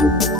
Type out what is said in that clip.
thank you